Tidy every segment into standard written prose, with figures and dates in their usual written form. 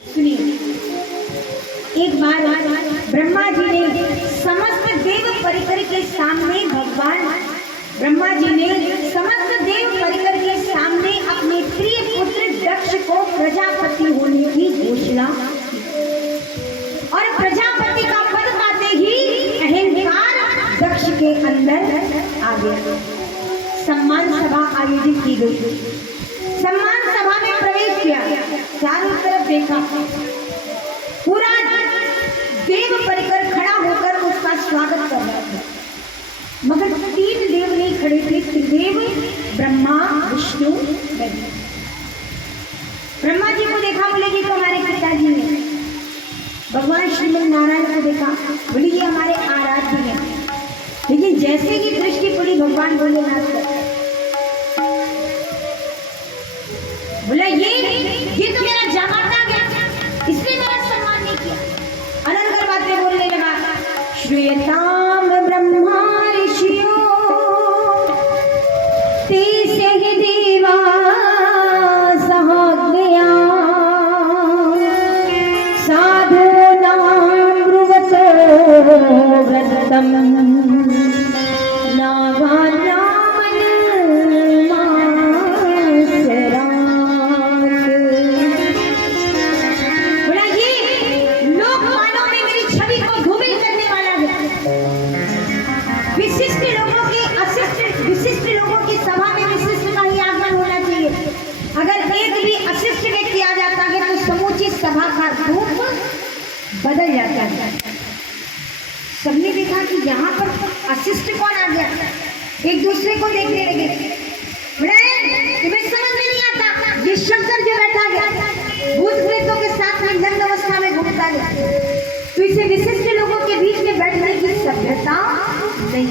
सुनिए, एक बार ब्रह्मा जी ने समस्त देव परिकर के सामने अपने प्रिय पुत्र दक्ष को प्रजापति होने की घोषणा की। और प्रजापति का पद पाते ही अहंकार दक्ष के अंदर आ गया। सम्मान सभा आयोजित की गई। सम्मान सभा में प्रवेश किया, चारों तरफ देखा, पूरा देव परिकर खड़ा होकर उसका स्वागत कर रहा था। मगर 3 देव नहीं खड़े थे, त्रिदेव ब्रह्मा विष्णु महेश। ब्रह्मा जी को देखा, बोले कि तो हमारे पिताजी हैं। भगवान श्रीमन नारायण को देखा, बोले ये हमारे आराध्य हैं। लेकिन जैसे ही दृष्टि पड़ी भगवान भोलेनाथ पर, बोला ये तो मेरा जामाता गया, इसने मेरा सम्मान नहीं किया। अनर्गल बातें बोलने लगा। श्रूयताम ब्रह्मा ऋषियो ते से देवा सहाग्रया साधूनां ब्रुवतो व्रतम् सभा का रूप बदल जाता है। सबने देखा कि यहाँ पर अशिष्ट कौन आ गया, एक दूसरे को देखने लगे। तुम्हें समझ में नहीं आता, ये शंकर जो बैठा गया भूत प्रेतों के साथ में नग्न अवस्था में घूमता गया, तो इसे विशिष्ट लोगों के बीच में बैठने की सभ्यता नहीं।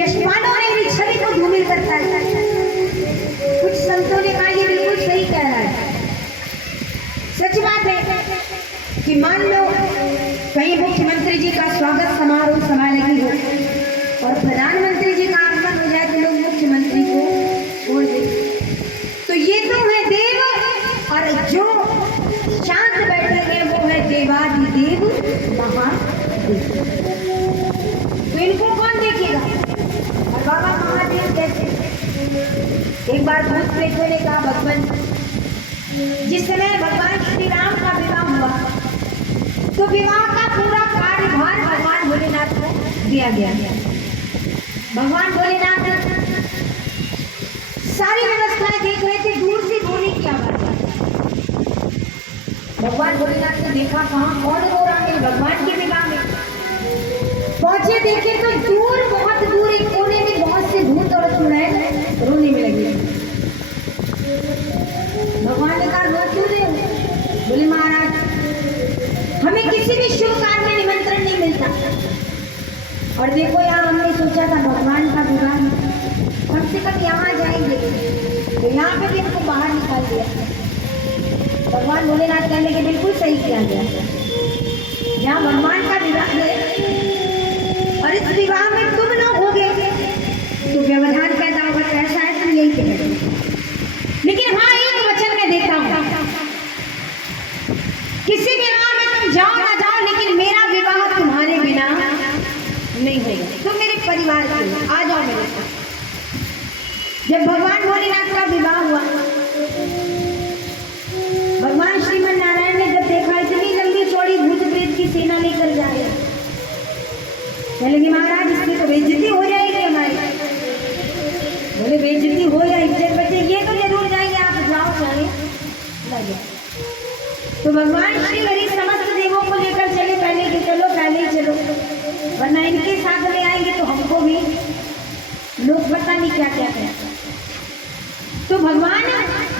यशपालों ने मेरी छवि को धूमिल करता है। कुछ संतों ने कहा ये बिल्कुल सही कह रहा है। सच बात है कि मान लो कहीं मुख्यमंत्री जी का स्वागत समारोह सभा लगी हो और प्रधानमंत्री जी का आगमन हो जाए तो लोग मुख्यमंत्री को छोड़ दें। तो ये तो है देव, और जो शांत बैठे हैं वो है देवाधिदेव महादेव। तो इनको कौन देखेगा? और बाबा महादेव कैसे? एक बार भूत प्रेतों ने कहा, भगवान जिस समय भगवान श्री राम का विवाह हुआ तो विवाह का पूरा कार्यभार भगवान भोलेनाथ को दिया गया। भगवान भोलेनाथ सारी व्यवस्थाएं देख रहे थे, दूर से बोली की आवाज। भगवान भोलेनाथ ने देखा कहाँ कौन रो रहा है। भगवान के विवाह में पहुंचे, देखे तो दूर, बहुत दूर एक कोने में बहुत से भूत और चुड़ैल रोने में लगे। भगवान ने कहा रो क्यों रहे हो? बोले महाराज हमें किसी भी शुभ कार्य में निमंत्रण नहीं मिलता, और देखो यहाँ हमने सोचा था भगवान का विवाह कम से कम यहाँ जाएंगे, तो यहाँ पे भी हमको बाहर निकाल दिया। भगवान भोलेनाथ कहने के बिल्कुल सही किया गया। यहाँ भगवान का विवाह है और इस विवाह में तुम लोग होगे तो व्यवधान पैदा होगा। कैसा है तुम यही कहेंगे। लेकिन हाँ एक वचन मैं देता हूँ, किसी विवाह में तुम जाओ ना जाओ, लेकिन मेरा विवाह तुम्हारे बिना नहीं होगा। तुम मेरे परिवार के आ जाओ मेरे साथ। जब भगवान भोलेनाथ का विवाह हुआ, भगवान श्रीमन नारायण ने जब देखा इतनी लंबी चौड़ी भूत प्रेत की सेना लेकर जा रहे, बोले कि महाराज इसकी तो बेइज्जती हो जाएगी हमारी। बोले बेइज्जती हो या इज्जत बचे, ये तो जरूर जाएंगे, आप जाओ जाए लगे। तो भगवान श्री हरि समस्त देवों को लेकर चले, पहले कि चलो पहले ही चलो, वरना इनके साथ में आएंगे तो हमको भी लोग पता नहीं क्या क्या कहते। तो भगवान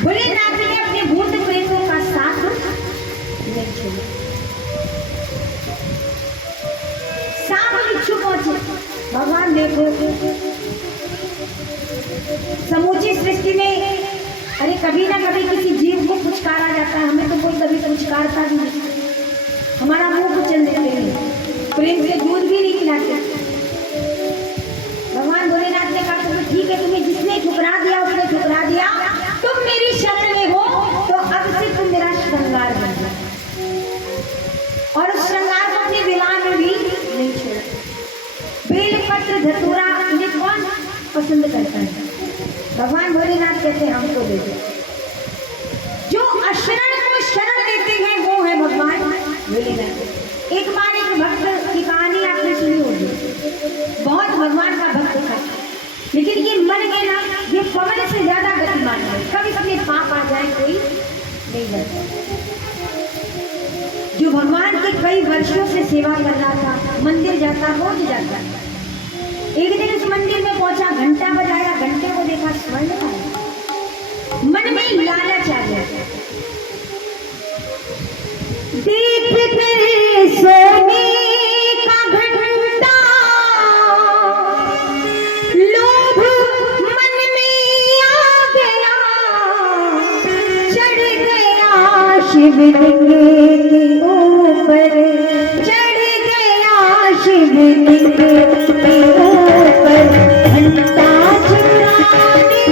भोलेनाथ ने अपने भूत प्रेतों का साथ नहीं छोड़ा। सांप बिच्छू पहुंचे। भगवान देखो समूची सृष्टि में अरे कभी ना कभी किसी जीव को पुचकारा जाता है, हमें तो कोई कभी पुचकारता भी नहीं। हमारा मुंह कुचल देते हैं, प्रेम से दूध भी नहीं खिलाते। भगवान भोलेनाथ ने कहा तो ठीक है, तुम्हें जिसने ठुकरा दिया उसने ठुकरा दिया, तुम मेरी शरण में हो तो अब से तुम मेरा श्रृंगार बनो। पसंद करता है। भगवान भोलेनाथ कहते हैं हमको दे दो। जो अशरण को शरण देते हैं वो है भगवान भोलेनाथ। एक बार एक भक्त की कहानी आपने सुनी होगी, बहुत भगवान का भक्त था, लेकिन ये मन के ना ये पवन से ज्यादा गतिमान है, कभी इसमें पाप आ जाए कोई नहीं बनता। जो भगवान के कई वर्षों से सेवा कर रहा था, मंदिर जाता, रोज जाता, एक दिन उस मंदिर में पहुंचा, घंटा बजाया, घंटे को देखा स्वर्ण आया, मन में लालच आ गया, देख कर सोने का घंटा, लोभ मन में आ गया, चढ़ गया शिवलिंग के ऊपर, चढ़ गया शिवलिंग के ऊपर, घंटा चुराने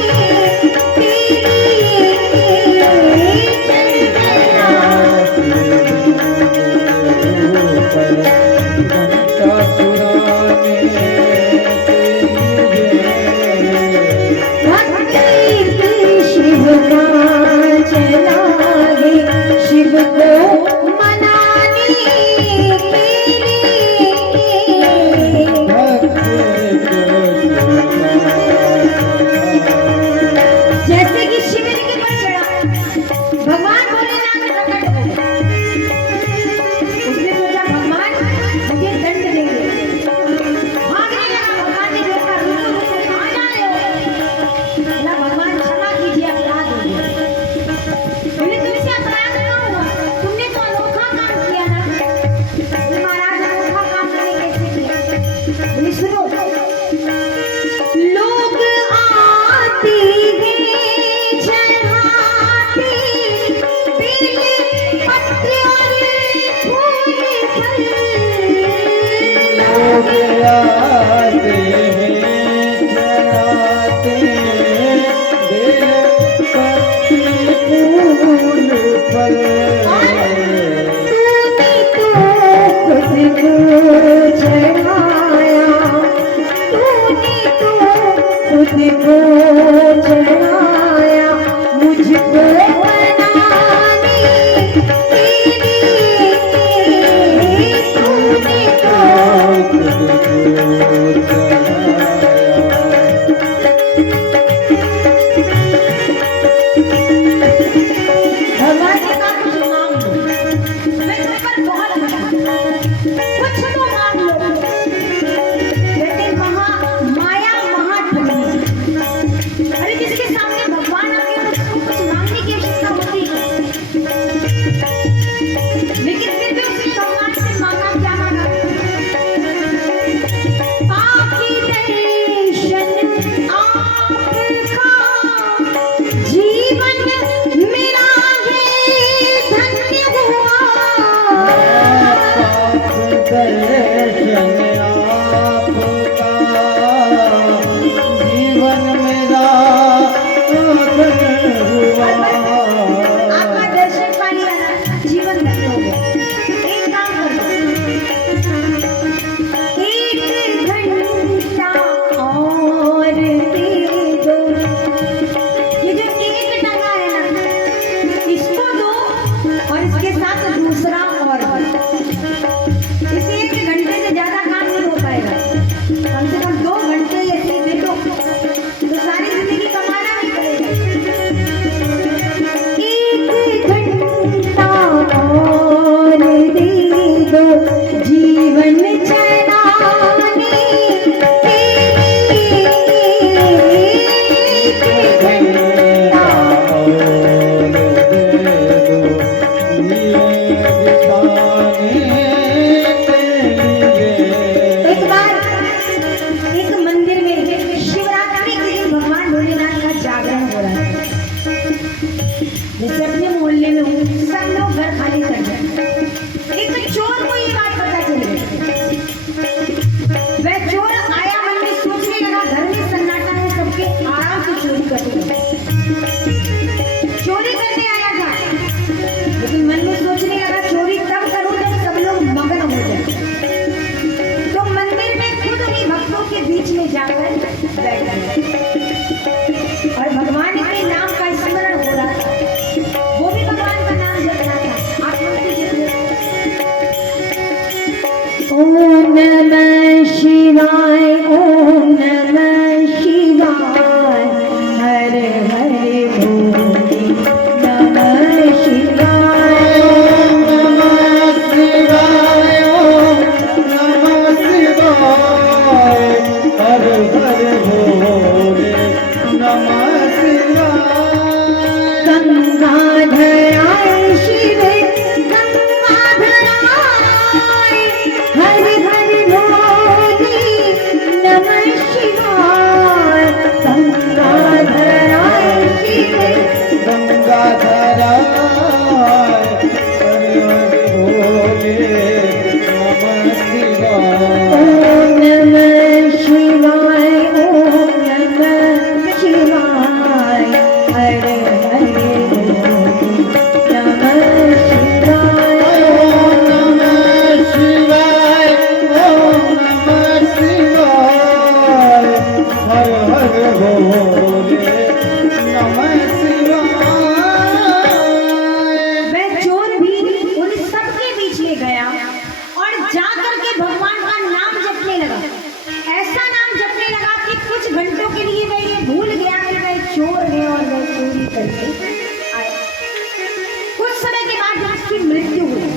की मृत्यु हुई।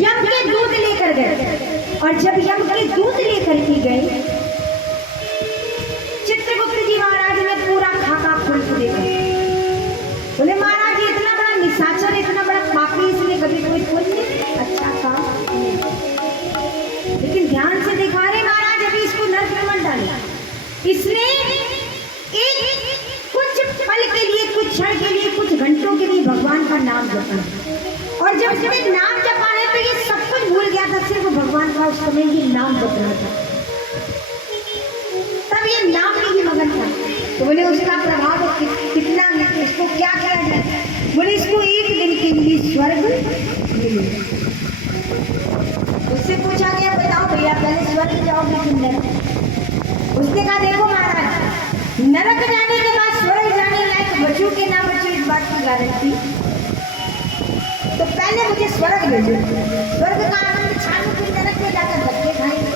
यम के दूध लेकर गए और जब यम के दूध लेकर के गए, चित्रगुप्त जी महाराज ने पूरा खाका खोल के देखा। बोले महाराज ये इतना बड़ा निशाचर, इतना बड़ा पापी, इसने कभी कोई पुण्य अच्छा काम नहीं। लेकिन ध्यान से देखा रहे महाराज, अभी इसको नरक में मत डाले। इसने एक कुछ पल के लिए, कुछ क्षण के लिए, कुछ घंटों के लिए भगवान का नाम जपा, और जब उसने नाम जपा है तो ये सब कुछ भूल गया था, सिर्फ भगवान का उस समय ये नाम जप रहा था, तब ये नाम में ही मगन था। तो बोले उसका प्रभाव कितना है, इसको क्या किया जाए? बोले इसको एक दिन के लिए स्वर्ग मिले। उससे पूछा गया बताओ भैया पहले स्वर्ग जाओगे कि नरक? उसने कहा देखो महाराज, नरक जाने के बाद स्वर्ग जाने लायक बच्चों के ना बच्चों इस बात की गारंटी, तो पहले मुझे स्वर्ग भेजो, स्वर्ग का आनंद छानू, फिर नरक में जाकर धक्के खाएंगे।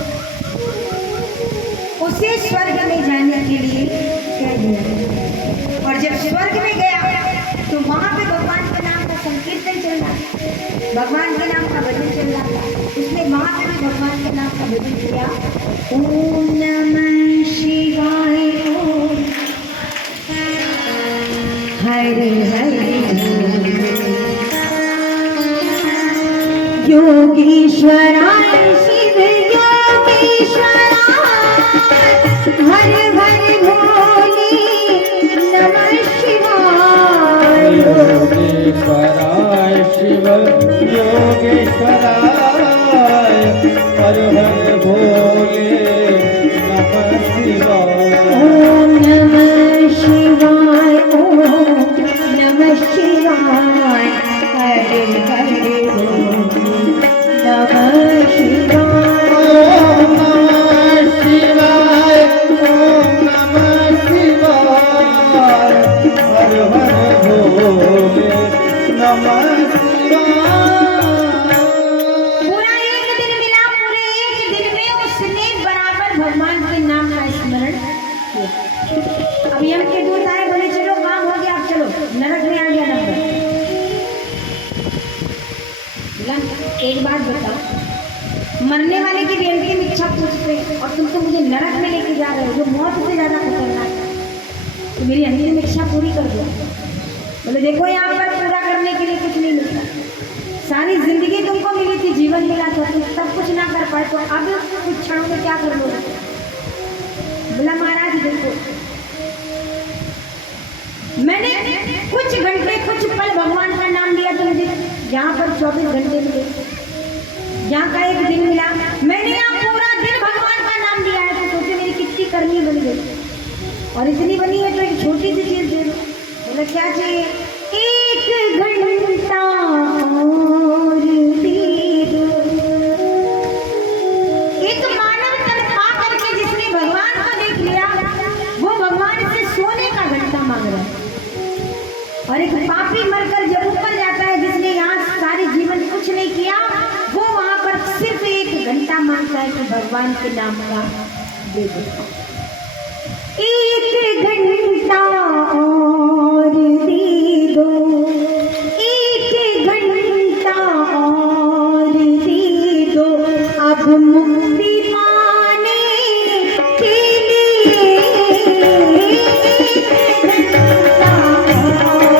उसे स्वर्ग में जाने के लिए कह दिया, और जब स्वर्ग में गया तो वहां पे भगवान के नाम का संकीर्तन चल रहा, भगवान के नाम का भजन चल रहा। उसने वहां पे भी भगवान के नाम का भजन किया, ओम नमः शिवाय, ओम हरे हरे योगेश्वराय शिव योगेश्वराय, हर हर भोले नमः शिवाय। योगेश्वराय शिव योगेश्वराय, हर हर भोले नमः शिवाय। ओम नमः शिवाय, ओम नमः शिवाय, हरे हरे नमः शिवाय। ओम नमः शिवाय, ओम नमः शिवाय, हर हर भोले नमः शिवाय। पूरा एक दिन मिला, पूरे एक दिन में उसने बराबर भगवान के नाम का स्मरण किया। अब यम के दूत आए, बोले चलो काम हो गया, अब चलो नरक में आ गया नंबर। एक बात बताओ, मरने वाले की भी अंतिम इच्छा पूछते और तुम तो मुझे नरक में लेके जा रहे हो, जो मौत से ज्यादा खतरनाक है, तो मेरी अंतिम इच्छा पूरी कर दो। बोले देखो यहाँ पर पूरा करने के लिए कुछ नहीं मिलता, सारी जिंदगी तुमको मिली थी, जीवन मिला था, तुम सब कुछ ना कर पाए, तो अब कुछ क्षणों में क्या कर लोगे? बोला महाराज देखो, मैंने कुछ घंटे, कुछ पल भगवान का नाम लिया तो मुझे यहाँ पर 24 घंटे मिले, यहाँ का एक दिन मिला, मैंने यहाँ पूरा दिन भगवान का नाम लिया है, तो सोचे मेरी कितनी करनी बन गई, और इतनी बनी है तो एक छोटी सी चीज दे दो। बोला क्या चाहिए? एक घंटा और दे दो। एक मानव तन पा करके जिसने भगवान को देख लिया, वो भगवान से सोने का घंटा मांग रहा है, और एक पापी मरकर जब ऊपर जाता है, जिसने यहाँ सारे जीवन कुछ नहीं किया, वो वहां पर सिर्फ एक घंटा मांगता है कि भगवान के नाम का दे दो। एक घंटा और दे दो, एक घंटा और दे दो, अब मुक्ति पाने के लिए एक घंटा और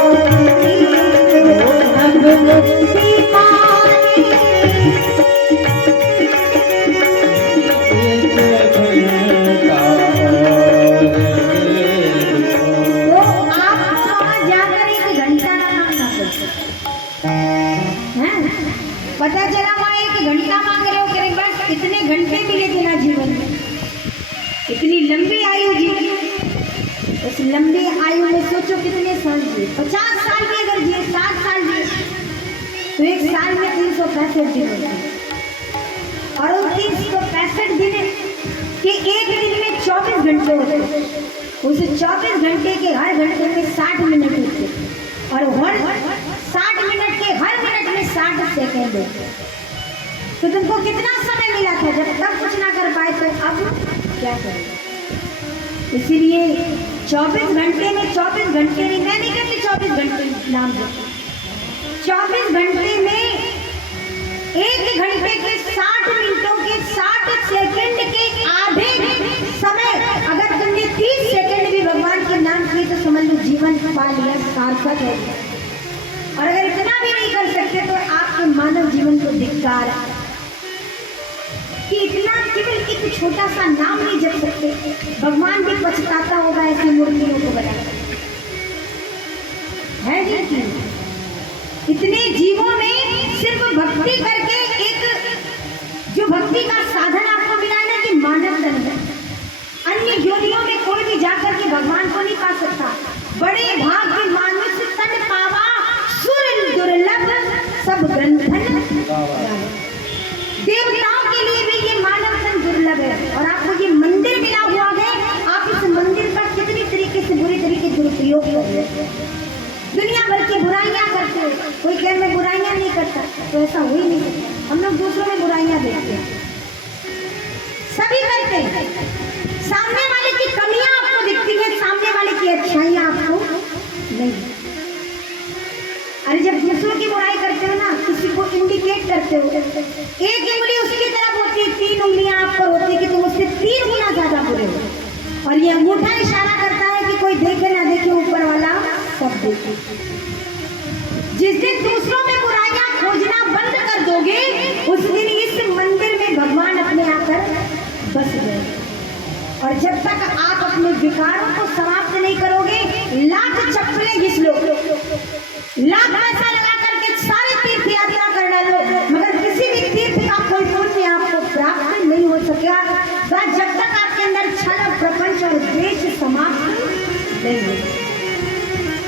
दे दो, अब मुक्ति पाने। पता चला वहाँ एक घंटा मांग रहे हो, करीब बस कितने घंटे मिले थे ना जीवन में, इतनी लंबी आयु जी, उस लंबी आयु में सोचो कितने साल जिए, 50 साल भी अगर जिए, 60 साल जिए, तो एक साल में 365 दिन होते हैं, और उन 365 दिन के एक दिन में 24 घंटे होते हैं, उस 24 घंटे के हर घंटे में 60 मिनट होते, और हर 60 मिनट के हर मिनट में 60 सेकेंड होते। तो तुमको कितना समय मिला था, जब तक कुछ ना कर पाए तो अब क्या करें? इसीलिए 24 घंटे में 24 घंटे नहीं, मैं नहीं कहती 24 घंटे नाम दो, 24 घंटे में पा लिया, सार्थक है। और अगर इतना भी नहीं कर सकते तो आपके मानव जीवन को धिक्कार है कि इतना केवल एक छोटा सा नाम नहीं जप सकते। भगवान भी पछताता होगा ऐसी मूर्तियों को बनाकर, है कि इतने जीवों में सिर्फ भक्ति करके एक जो भक्ति का साधन आपको मिला है ना कि मानव तन है। अन्य योनियों में कोई भी जाकर के भगवान को नहीं पा सकता। बड़े भाग्य मानुष तन पावा, सुर दुर्लभ सब ग्रंथन। देवताओं के लिए भी ये मानव तन दुर्लभ है। और आपको ये मंदिर मिला हुआ है, आप इस मंदिर का कितनी तरीके से बुरी तरीके दुरुपयोग करते हैं। दुनिया भर की बुराइयां करते हो। कोई कहे मैं बुराइयां नहीं करता, तो ऐसा हो ही नहीं सकता। हम लोग दूसरों में बुराइयां देखते हैं, सभी करते हैं। सामने वाले की कमियां आपको दिखती है, सामने वाले की अच्छाइयां आपको नहीं। अरे जब दूसरों की बुराई करते हो ना, किसी को इंडिकेट करते हो, एक उंगली उसकी तरफ होती है, 3 उंगलियां आप पर होती है कि तुम उससे 3 गुना ज्यादा बुरे हो। और ये अंगूठा इशारा करता है कि कोई देखे ना देखे, ऊपर वाला सब देखे। जिस दिन दूसरों में बुराइयां खोजना बंद कर दोगे, उस दिन इस मंदिर में भगवान अपने आकर बस गए। और जब तक आप अपने विकारों को समाप्त नहीं करोगे, लाख चप्पलें घिस लो, लाख पैसा लगा करके सारे तीर्थ यात्रा कर डालो, मगर किसी भी तीर्थ का कोई पुण्य आपको प्राप्त नहीं हो सकेगा जब तक आपके अंदर छल, प्रपंच और द्वेष समाप्त नहीं हो।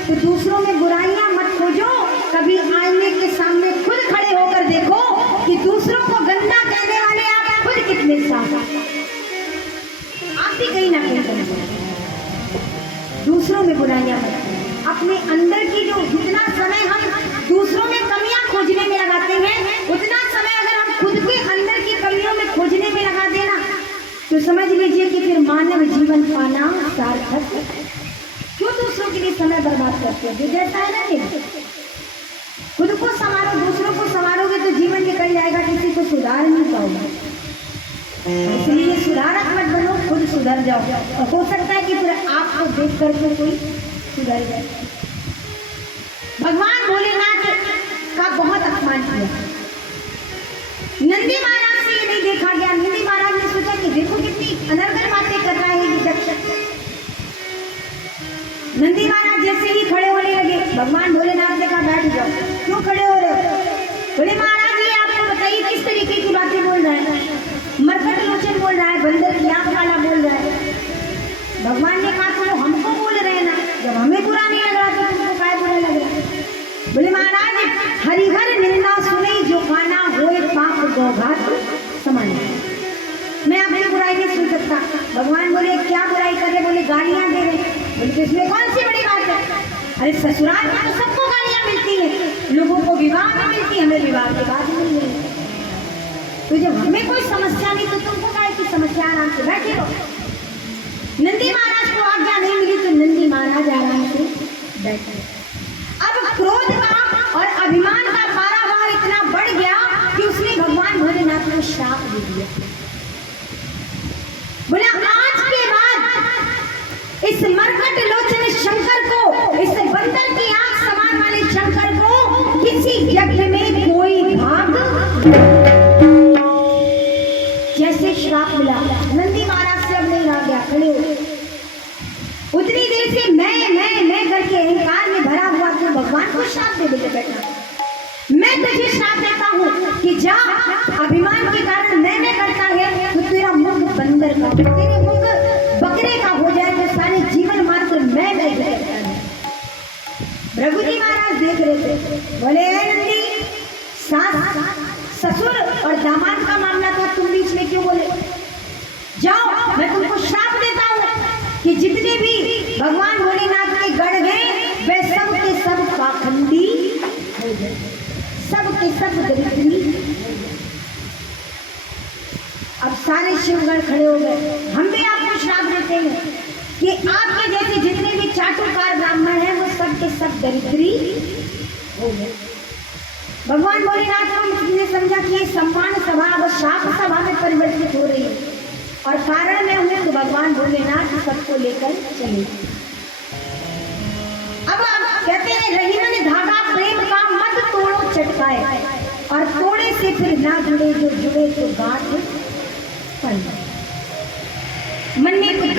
तो दूसरों में बुराइयां मत खोजो, कभी आईने के सामने खुद खड़े होकर देखो कि दूसरों को गंदा कहने वाले आप खुद कितने साफ। आप भी कहीं ना कहीं करेंगे। दूसरों में बुराइयां मत, अपने अंदर की जो जितना समय हम दूसरों में कमियां खोजने में लगाते हैं, उतना समय अगर हम खुद के अंदर की कमियों में खोजने में लगा देना, तो समझ लीजिए कि फिर मानव जीवन पाना सार्थक है। क्यों दूसरों के लिए समय बर्बाद करते हैं? जो जैसा है ना, नहीं खुद को संवारो, दूसरों को संवारोगे तो जीवन निकल जाएगा, किसी को सुधार नहीं पाओगे। इसलिए सुधारक मत बनो, खुद सुधर जाओ। और हो सकता है कि फिर आपको देख करके कोई सुधर जाए। भगवान भोलेनाथ का बहुत अपमान किया। नंदी महाराज से ये नहीं देखा गया। नंदी महाराज ने सोचा कि देखो कितनी अनर्गल बातें कर रहा है ये दक्ष। नंदी महाराज जैसे ही खड़े होने लगे, भगवान भोलेनाथ ने कहा बैठ जाओ। क्यों खड़े हो रहे हो? बोले महाराज ये आपको बताइए किस तरीके की बातें बोल रहा है। मरकट लोचन बोल रहा है, बंदर की आंख वाला बोल रहा है। भगवान ने कहा तो हमको बोल रहे हैं ना, जब हमें बुरा नहीं लग रहा तो तुमको क्या बुरा लग रहा है? बोले महाराज हरिहर निंदा सुने जो खाना होए पाप गौघात समान। मैं अपनी बुराई नहीं सुन सकता। भगवान बोले क्या बुराई कर रहे? बोले गालियां दे रहे। बोले इसमें कौन सी बड़ी बात है? अरे ससुराल में तो सबको गालियां मिलती है, लोगों को विवाह में मिलती है, हमें विवाह के बाद मिल रही है। तो जब हमें कोई समस्या नहीं तो तुमको काय की समस्या? आराम से बैठे रहो। नंदी महाराज को आज्ञा नहीं मिली तो नंदी महाराज आराम से बैठे। अब क्रोध का और अभिमान का पारावार इतना बढ़ गया कि उसने भगवान भोलेनाथ को श्राप दे दिया। बोला आज के बाद इस मरकट लोचन शंकर को, इस बंदर की आंख समान वाले शंकर को किसी यज्ञ में कोई भाग। जैसे श्राप मिला, नंदी महाराज से अब नहीं रह गया, खड़े हो। उतनी देर से मैं करके अहंकार में भरा हुआ तो भगवान को श्राप दे देते बैठा। मैं तुझे श्राप देता हूँ कि जा, अभिमान के कारण मैं करता है तो तेरा मुख बंदर का, तेरे मुख बकरे का हो जाए तो सारे जीवन मात्र मैं करता है। भृगुजी महाराज देख रहे थे, बोले नंदी सास ससुर और दामाद का मामला था, तुम बीच में क्यों बोले? जाओ मैं तुमको श्राप देता हूँ कि जितने भी भगवान भोलेनाथ के गढ़ गए वे सब के सब पाखंडी हो गए, सब के सब दरिद्री। अब सारे शिवगढ़ खड़े हो गए। हम भी आपको श्राप देते हैं कि आपके जैसे जितने भी चाटुकार ब्राह्मण हैं वो सब के सब दरिद्री हो गए। भगवान भोलेनाथ को ने समझा कि ये सम्मान सभा अब शाप सभा में परिवर्तित हो रही है और कारण में हुए तो भगवान भोलेनाथ सबको लेकर चले। कहते हैं रही मन धागा प्रेम का मत तोड़ो चटकाए, और तोड़े से फिर ना जुड़े, जो जुड़े तो गांठ पड़। मन में कुछ